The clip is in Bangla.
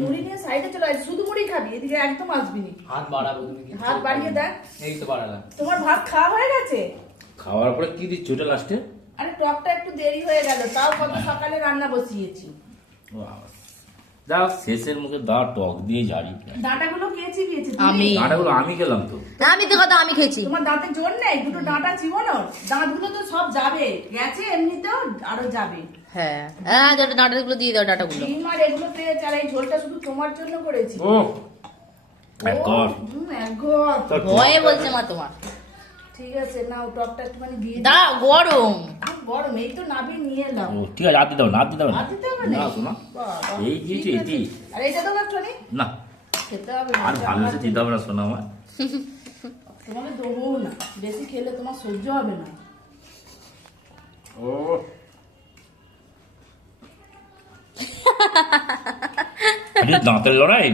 মুড়ি নিয়ে সাইডে চলে আয়, শুধু মুড়ি খাবি, এদিকে একদম আসবি না। হাত বাড়াবো তুমি কি? হাত বাড়িয়ে দেখ। এই তো বাড়ালাম। তোমার ভাত খাওয়া হয়ে গেছে? খাওয়ার পরে কি দিচ্ছ ওটা লাস্টে? আরে টকটা একটু দেরি হয়ে গেল, তাও কত সকালে রান্না বসিয়েছি। দাও শেষের মুখে দাও, টক দিয়ে ঝাড়ি। ডাঁটাগুলো কে চিবিয়েছে? আমি। ডাঁটাগুলো আমি খেলাম তো। না, আমি তো কথা আমি খেয়েছি। তোমার দাঁতে জোর নেই? দুটো ডাঁটা চিবোনো, দাঁতগুলো তো সব যাবে, গেছে এমনিতেও আরো যাবে। হ্যাঁ ডাটাগুলো দিয়ে দাও, ডাটাগুলো। ডিম আর এগুলো পেয়ে চাল, এই ঝোলটা শুধু তোমার জন্য করেছি। ও এক ঘর। এক ঘর। ভয়ে বলছে মা তোমার। ঠিক আছে, নাও টকটা একটুখানি দিয়ে দা গরম। গরম, এই তো নাবিয়ে নিয়ে এলাম। ও ঠিক আছে, আদি দাও না, আদি দাও না। আর দিতে হবে না শোনা, বাবা, এই দিয়েছি ঠিক আছে। এটি। আর এইটা দেবো একটুখানি? না খেতে হবে না, আর ভালোবেসে দিতে হবে না শোনা আমার। তোমাকে দেবো না, বেশি খেলে তোমার সহ্য হবে না। ও দাঁতের লড়াই।